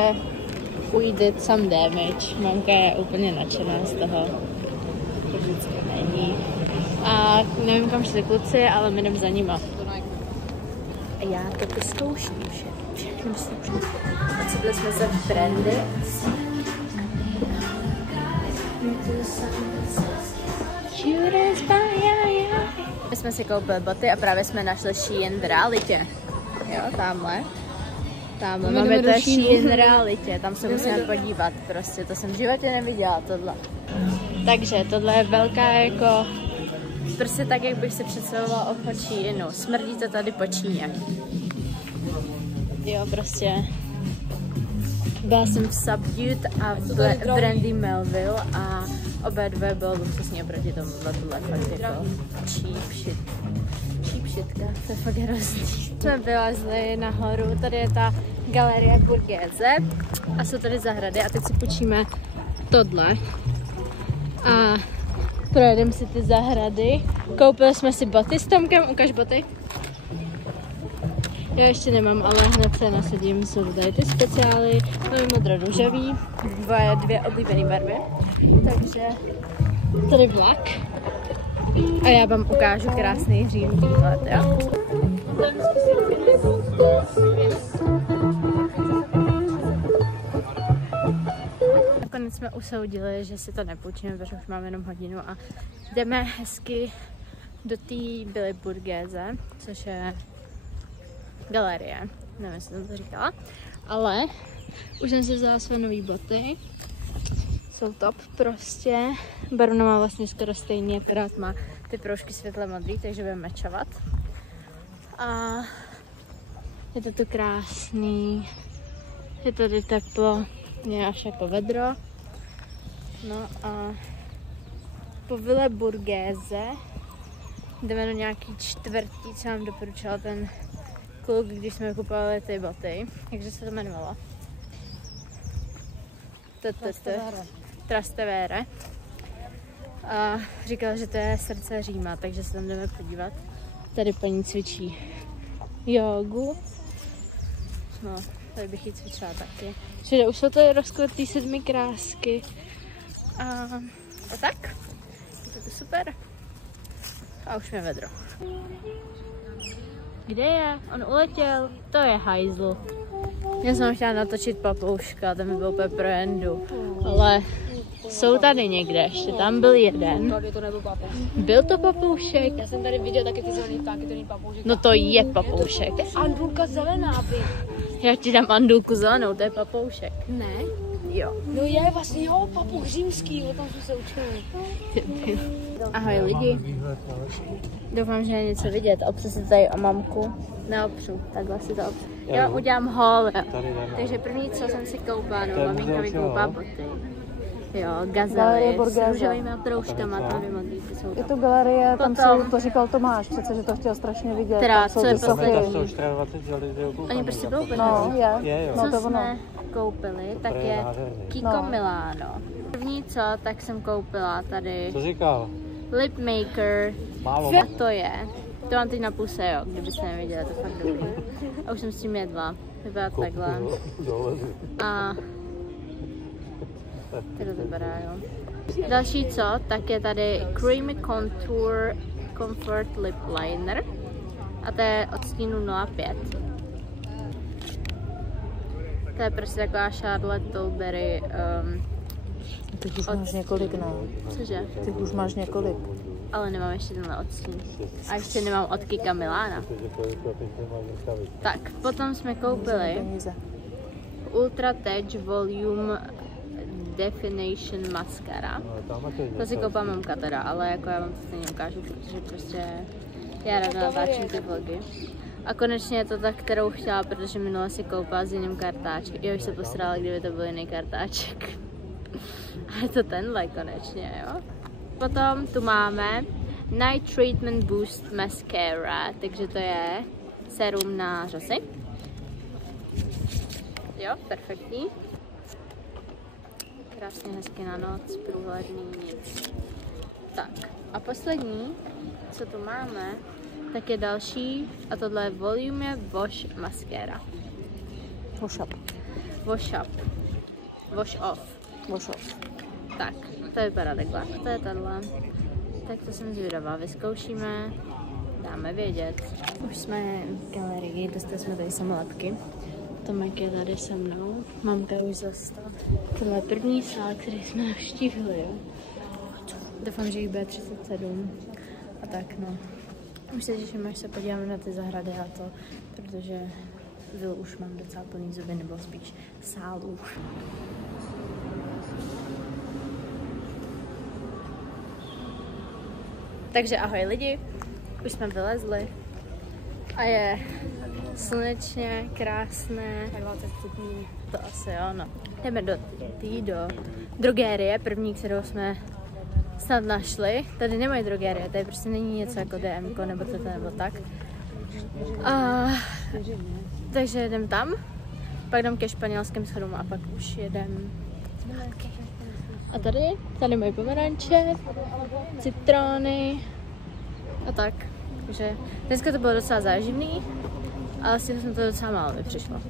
we did some damage. Mamka je úplně nadšená z toho. To vždycky není. A nevím, kam šli kluci, ale my jdem za nima. A já to vyzkouším všechno zkouším. Ocitli jsme se v Brandy. My jsme si koupili boty a právě jsme našli Shein v realitě. Jo, tamhle. Tam máme to Shein v realitě, tam se musíme podívat prostě, to jsem v životě neviděla tohle. Takže tohle je velká jako, prostě tak, jak bych si představovala obchod Sheinu. Smrdí to tady po Číně. Jo, prostě. Byla jsem v Subdued a v Brandy Melville a obě dvě bylo luxusní oproti tomu, tohle fakt jako cheap shitka, to je fakt hrozný. Jsme vylezli nahoru, tady je ta galerie Borghese a jsou tady zahrady a teď si půjčíme tohle a projedeme si ty zahrady. Koupili jsme si boty s Tomkem, ukaž boty. Já ještě nemám, ale hned se nasadím, jsou tady ty speciály, nový modro-růžový, dvě oblíbené barvy, takže tady vlak a já vám ukážu krásný Řím výhled, jo. Nakonec jsme usoudili, že si to nepůjčíme, protože už máme jenom hodinu a jdeme hezky do té Billy Borghese, což je galerie, nevím, jestli jsem to říkala, ale už jsem si vzala své nové boty, jsou top prostě, barvna má vlastně skoro stejný, akorát má ty proužky světle modrý, takže budeme matchovat a je to tu krásný, je tady teplo, je až jako vedro, no a po Ville Borghese jdeme do nějaký čtvrtí, co nám doporučoval ten kluk, když jsme kupovali ty boty. Jak se to jmenovalo? Trastevere. A říkala, že to je srdce Říma, takže se tam jdeme podívat. Tady paní cvičí jogu. No, tady bych ji cvičila taky. Čili už jsou tady rozkvetý 7 krásky. A tak. Je to super. A už mě vedro. Kde je? On uletěl. To je hajzl. Já jsem chtěla natočit papouška, ten by byl úplně pro Jendu. Ale jsou tady někde, ještě tam byl jeden. Tady to nebyl papoušek. Byl to papoušek? Já jsem tady viděl taky ty zelený ptáky, to není papoušek. No to je papoušek. To je andulka zelená, by. Já ti dám andulku zelenou, to je papoušek. Ne? Jo. No je vlastně, jo, papouch římský, o tom jsme se učili. Ahoj lidi. Doufám, že je něco vidět. Opřu si tady o mamku. Neopřu, takhle si to opřu. Já udělám haul. Takže první, co jsem si koupila, no maminka mi koupá boty. Jo, gazely s růžovými proužkama, to nevím, ty jsou Je to galerie, tam si to říkal Tomáš, přece, že to chtěl strašně vidět. Teda, co je poslední? Oni prostě byl No, je. Co No, to jsme koupili, tak je Kiko Milano. První co, tak jsem koupila tady Co říkal? Lip Maker. Málo. A to je. To mám teď na puse, jo, kdybyste neviděli, to fakt dobrý. A už jsem s tím jedla. Vypadá takhle. A tady to vypadá, jo. Další co, tak je tady Creamy Contour Comfort Lip Liner. A to je od stínu 05. To je prostě taková Charlotte Tilbury. Ty už máš několik, ne? Cože? Ty už máš několik. Ale nemám ještě tenhle odstín. A ještě nemám od Kika Milána. Tak, potom jsme koupili Ultra Touch Volume Definition Mascara. To si koupá mamka teda, ale jako já vám to stejně ukážu, protože prostě já ráda natáčím ty vlogy. A konečně je to ta, kterou chtěla, protože minule si koupila s jiným kartáčkem. Já už se postarala, kdyby to byl jiný kartáček. A je to tenhle konečně, jo. Potom tu máme Night Treatment Boost Mascara, takže to je sérum na řasy. Jo, perfektní. Krásně hezky na noc, průhledný, nic. Tak, a poslední, co tu máme, tak je další, a tohle je Volume Wash Mascara. Wash up. Wash up. Wash off. Wash off. Tak, to vypadá takhle. To je tahle. Tak to jsem zvědavá. Vyzkoušíme, dáme vědět. Už jsme v galerii, dostali jsme tady samolepky. Tomek je tady se mnou. Mamka už zastala. Tohle je první sál, který jsme navštívili, jo. Doufám, že jich bude 37. A tak, no. Už se těším, až se podíváme na ty zahrady a to, protože už mám docela plný zuby, nebo spíš sálů. Takže ahoj lidi, už jsme vylezli a je slunečně, krásné. 20 stupňů. To asi jo, no. Jdeme do drogérie, první, kterou jsme snad našli. Tady nemají drogérie, tady prostě není něco jako DMko nebo toto nebo tak. Takže jdem tam, pak jdem ke španělským schodům a pak už jedem zpátky. A tady mají pomeranče, citrony a tak. Takže dneska to bylo docela záživný, ale si jsme to docela málo mi přišlo.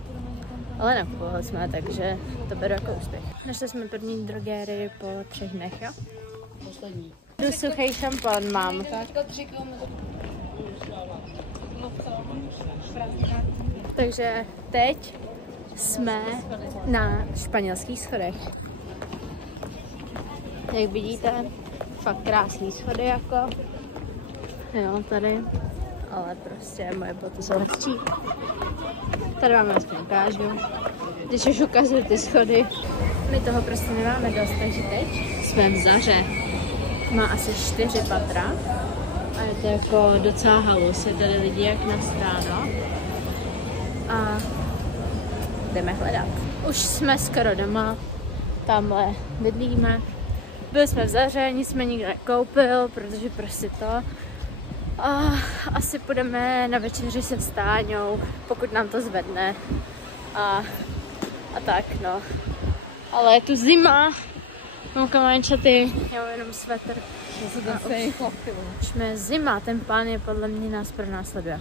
Ale nakupovali jsme, takže to beru jako úspěch. Našli jsme první drogérii po 3 dnech, jo? Poslední. Tu suchý šampon mám. Takže teď jsme na španělských schodech. Jak vidíte, fakt krásný schody jako. Jo, tady. Ale prostě moje boty jsou hezčí. Tady máme aspoň ukážu. Když už ukazuju ty schody. My toho prostě nemáme dost, takže teď jsme v Zaře. Má asi 4 patra. A je to jako docela halus. Je tady lidi jak na stráno. A jdeme hledat. Už jsme skoro doma. Tamhle bydlíme. Byli jsme v Zaře, nic jsme nikdo nekoupil, protože prostě to. A asi půjdeme na večeři se Stáňou, pokud nám to zvedne. A tak no. Ale je tu zima. Mám kamančaty, já mám jenom svetr. Už jsme zima, ten pán je podle mě nás pronásleduje.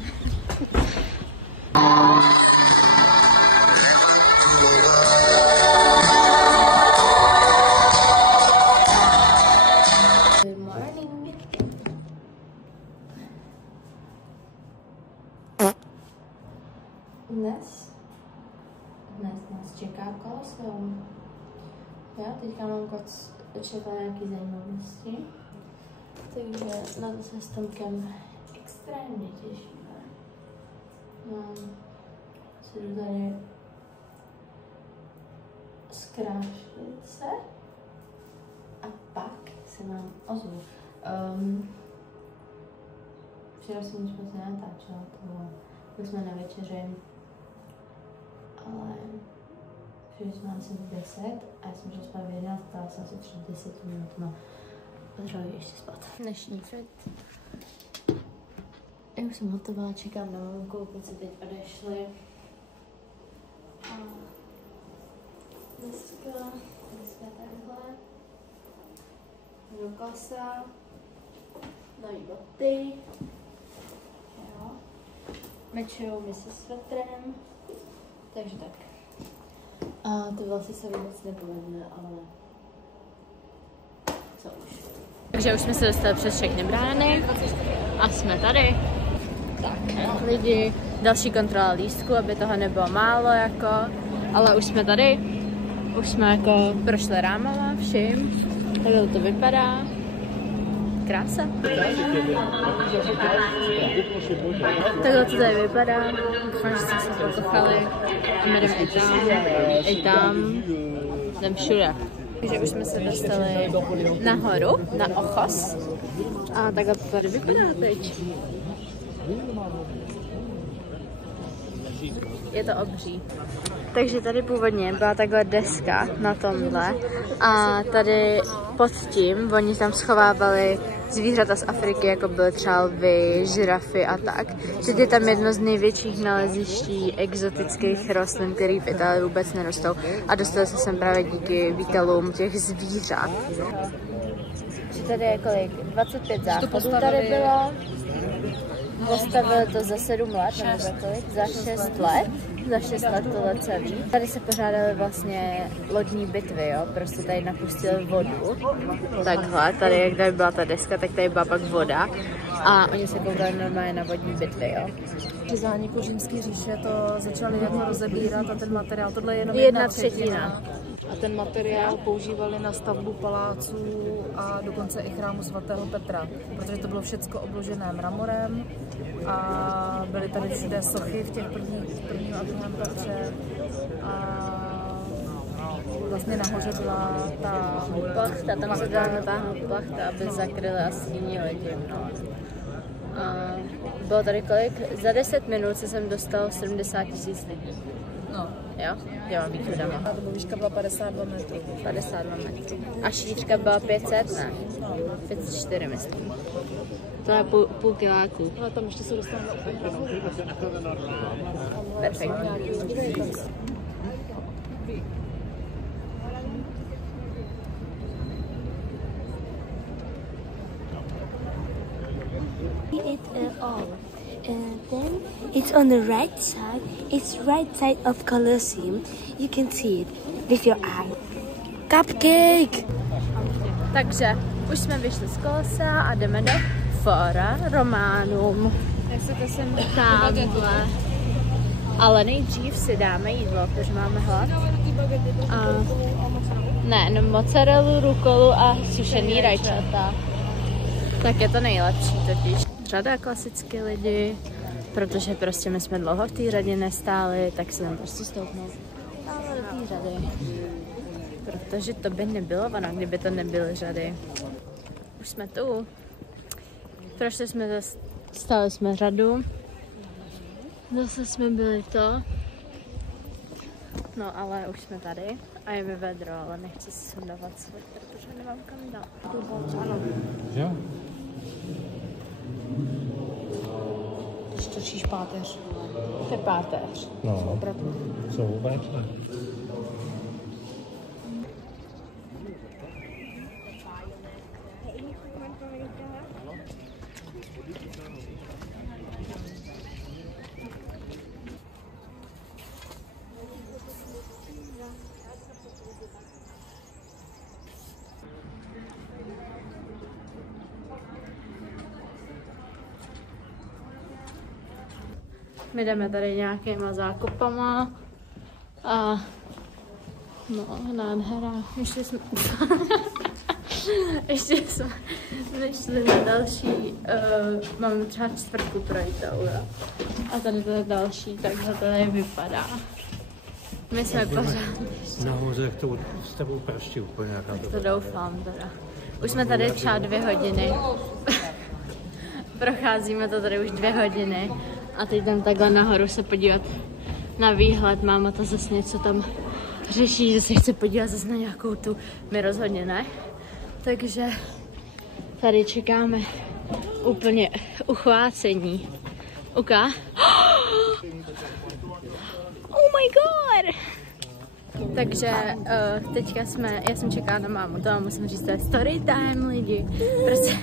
Dnes nás čeká Koloseum. Já teďka mám čekat nějaké zajímavosti. Takže na to se s Tomkem extrémně těšíme. Mám si tady zkrášlit se a pak se vám ozvu. Včera jsem nic moc nenatáčela, byli jsme na večeři, ale přišli jsme asi v 10 a já jsem šla spát v 11, stala jsem asi před 10 minutama. Potřebuji ještě spát. Dnešní fit. Já už jsem hotová, čekám na mamku, kluci teď odešli. A dneska takhle. Do kosa. Nový boty. Jo. Mečujou mi se svetrem. Takže tak. A ty vlasy se vůbec nepovedly, ale co už. Takže už jsme se dostali přes všechny brány a jsme tady. Tak, lidi, další kontrola lístku, aby toho nebylo málo jako, ale už jsme tady. Už jsme jako prošli rámama všim. Takhle to vypadá. Krása. Takhle to tady vypadá. Doufám, že jste se pokochali. A my jdeme i tam. Jdem všude. Takže už jsme se dostali nahoru, na Ochos. A takhle to tady vypadá teď. Je to obří. Takže tady původně byla takhle deska na tomhle a tady pod tím oni tam schovávali zvířata z Afriky, jako byly třeba lvy, žirafy a tak. Teď je tam jedno z největších naleziští exotických rostlin, které v Itálii vůbec nerostou a dostali se sem právě díky výtalům těch zvířat. Tady je kolik? 25 záchodů tady bylo. Postavili to za 7 let, nebo za kolik? Za 6 let. Za 6 let tohle celý. Tady se pořádaly vlastně lodní bitvy, jo. Prostě tady napustili vodu. Takhle, tady jak tady byla ta deska, tak tady byla pak voda. A oni se koukali normálně na vodní bitvy, jo. Při zániku římské říše to začali jako rozebírat a ten materiál, tohle je jenom 1/3. A ten materiál používali na stavbu paláců a dokonce i chrámu svatého Petra, protože to bylo všecko obložené mramorem a byly tady všude sochy v těch prvním a druhém patře a vlastně nahoře byla ta plachta, tam se dala natáhnout plachta, aby zakryla a stíní lidi. No. A bylo tady kolik? Za 10 minut se sem dostalo 70 000 lidí. no. Jo? Já mám východama. A to výška byla 52 metrů. 52 metrů. A šířka byla 500, ne? 504, myslím. To je půl kiláku. Ale tam ještě se dostaneme. Perfektní. It all. And then it's on the right side. It's right side of Colosseum. You can see it with your eye. Cupcake! Takže už jsme vyšli z Kolosea a jdeme do Fora Romanum. Tamhle. Ale nejdřív si dáme jídlo, protože máme hlad. Ne, no mozzarellu, rukolu a sušený rajčata. Tak je to nejlepší totiž. Řada klasicky lidi, protože prostě my jsme dlouho v té řadě nestáli, tak si tam prostě stoupnout. Ale do té řady. Protože to by nebylo ono, kdyby to nebyly řady. Už jsme tu. Prošli jsme, stáli jsme řadu. Zase jsme byli to. No ale už jsme tady a je mi vedro, ale nechci si sundávat svůj, protože nemám kam dát. Jo? Když točíš páteř. To je páteř. No, jsou vůbec ne. My jdeme tady nějakýma zákopama a no, nádhera. Ještě jsme nešli na další, máme třeba 4 projitou, jo. A tady to je další, takže to tady vypadá. My jsme pořád. Nahoře, jak to s tebou praští úplně nějaká Tak to doufám teda. Už jsme tady třeba 2 hodiny. Procházíme to tady už 2 hodiny. A teď jdem takhle nahoru se podívat na výhled. Máma to zase něco tam řeší, že se chce podívat zase na nějakou tu. My rozhodně ne. Takže tady čekáme úplně uchvácení. Uka? Oh my god! Takže teďka já jsem čekala na mámu, to vám musím říct, to je story time lidi. Prostě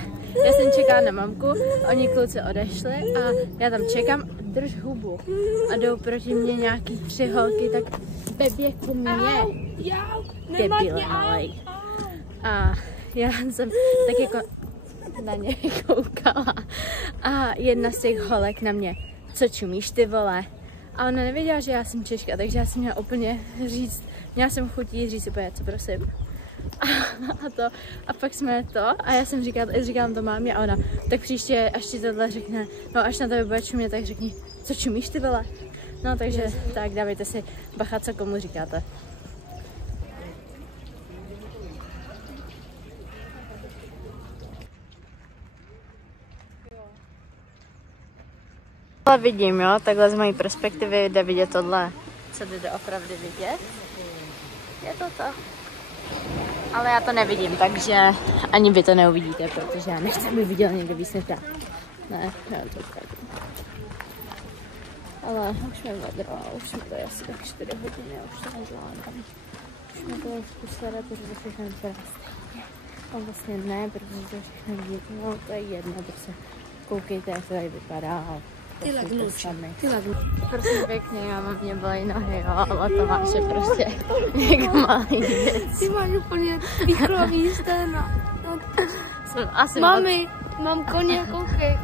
já jsem čekala na mamku, oni kluci odešli a já tam čekám, drž hubu. A jdou proti mě nějaký 3 holky, tak bebě ku mně. Debile malej. A já jsem tak jako na ně koukala. A jedna z těch holek na mě, co čumíš ty vole? A ona nevěděla, že já jsem Češka, takže já jsem měla úplně měla jsem chutí říct úplně, co prosím. A pak jsme to a já jsem říkám to mámě a ona, tak příště, až ti tohle řekne, no až na tebe bude čumět, tak řekni, co čumíš ty vole? No takže tak dávejte si bacha, co komu říkáte. Ale vidím, jo, takhle z mojí perspektivy jde vidět tohle. Co jde opravdu vidět? Je to to. Ale já to nevidím, takže ani vy to neuvidíte, protože já nechci, aby viděl někdo víc než já. Ne, to opravdu. Ale už mi vedro, už jsme tady asi tak 4 hodiny, už to nezvládám. Už mi to zkusila, protože to všechno vypadá stejně. A vlastně ne, protože to všechno jedno, to je jedno, prostě koukejte, jak to tady vypadá. Ty lagnuč. Prosím pěkně, já mám mě bolej nohy, jo, ale to máš je prostě jako malý věc. Ty máš úplně výklový stena. Mami, mám koně, koukej.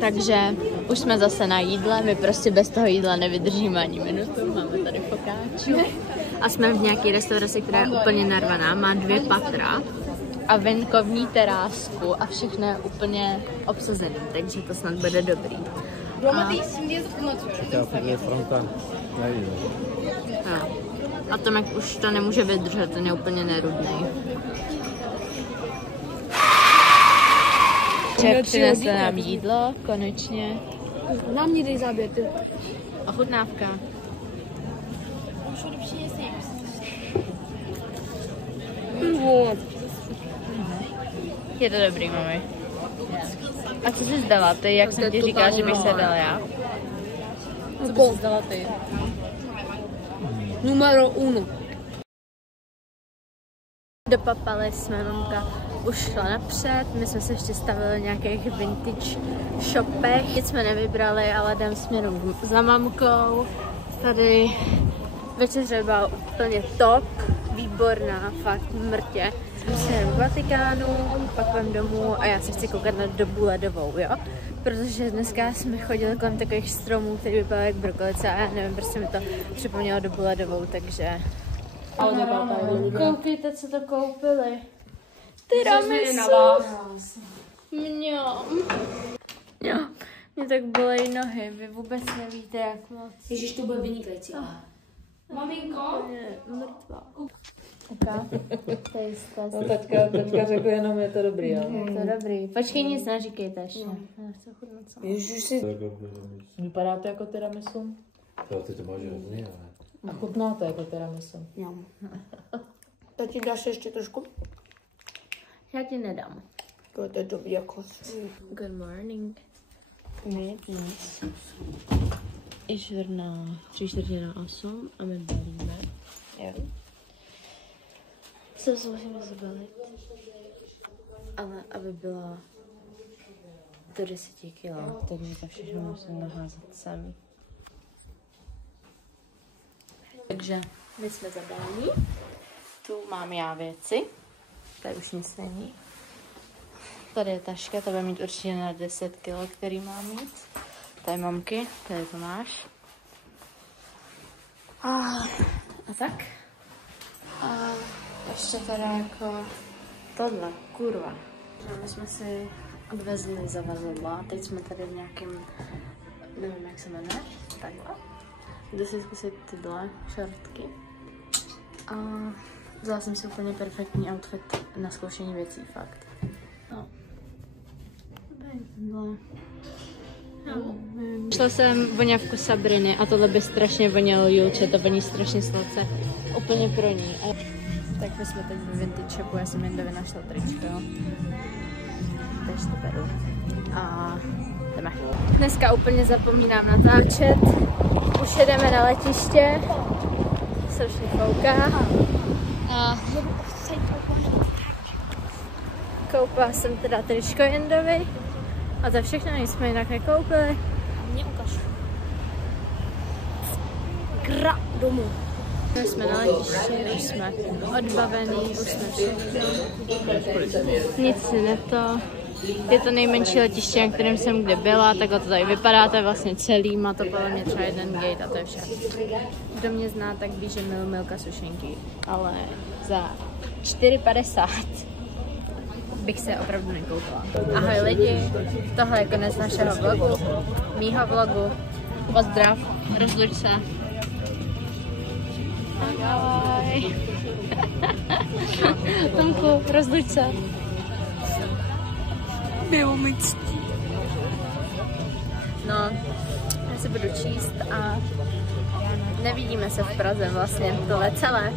Takže už jsme zase na jídle, my prostě bez toho jídla nevydržíme ani minutu, máme tady fokáču. A jsme v nějaké restauraci, která je úplně narvaná, má 2 patra a venkovní terásku a všechno je úplně obsazené, takže to snad bude dobrý. A Tomek už to nemůže vydržet, ten je úplně nerudný. Přinesli nám jídlo, konečně. Nám mě dej záběr, ty. Ochutnávka. Je to dobrý, mami. A co jsi zdala ty? Jak jsem ti říkala, že bych se dala já? Co bys si zdala ty? Numero 1. Dopapali jsme, mamka už šla napřed, my jsme se ještě stavili v nějakých vintage shopech, nic jsme nevybrali, ale jdem směrem za mamkou. Tady večeře byla úplně top, výborná, fakt mrtě. Směrem k Vatikánu, pak půjdem domů a já se chci koukat na dobu ledovou, jo? Protože dneska jsme chodili kolem takových stromů, který vypadaly jak brokolice a já nevím, prostě mi to připomnělo dobu ledovou, takže... Koukejte, co to koupili. Tiramisu. Mňam. Jo, mě tak bolej nohy, vy vůbec nevíte, jak moc. Ježíš, to bude vynikající. Maminko? Mrtvá. Oka, to je stres. No teďka řekl jenom, je to dobrý, jo? Je to dobrý. Počkej, nic neříkejte ještě. Já chci chutnat sama. Ježíš si... Vypadá to jako tiramisu? Jo, ty to máš hrozný, ale... A chutná to jako tiramisu. Tak ti dáš ještě trošku? Já ti nedám. To je dobrý jako. Good morning. Nic. Je 7:45 a my balíme. Jo. Se musíme zabalit. Ale aby byla do 10 kg, tak mi to všechno musím naházet sem. Takže my jsme zabalení. Tu mám já věci. Tady už nic není. Tady je taška, to bude mít určitě na 10 kg, který mám mít. Tady mamky, tady to máš. A tak. A ještě teda jako tohle, kurva. My jsme si odvezli zavazadla, teď jsme tady v nějakém, nevím jak se jmenuje, takhle. Jdu si zkusit tyhle šortky. A vzala jsem si úplně perfektní outfit na zkoušení věcí, fakt. No. Šla jsem voňavku Sabriny a tohle by strašně vonělo Julče, to voní strašně sladce. Úplně pro ní. Tak my jsme teď ve vintage shopu, já jsem jen našla tričko, jo. Takže to beru. A jdeme. Dneska úplně zapomínám natáčet. Už jedeme na letiště. Strašně fouká. A koupila jsem teda tričko Jendovi. A to všechno, nic jsme jinak nekoupili. Mě ukaž. Gra domů. My jsme na letišti, už jsme odbavení, už jsme všechno. Nic si neto. Je to nejmenší letiště, na kterém jsem kdy byla, takhle to tady vypadá, to je vlastně celý, má to podle mě třeba jeden gate a to je vše. Kdo mě zná, tak ví, že miluji Milka sušenky, ale za 4,50 bych se opravdu nekoupila. Ahoj lidi, tohle je konec našeho vlogu, mýho vlogu. Pozdrav, rozluč se. Ahoj. Tomku, rozluč se. Bylo mi ctí. No, já se budu číst a nevidíme se v Praze vlastně, tohle celé.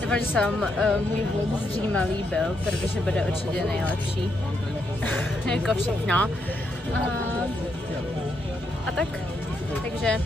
Doufám, že se vám můj vlog z Říma líbil, protože bude určitě nejlepší. Jako všechno. A tak, takže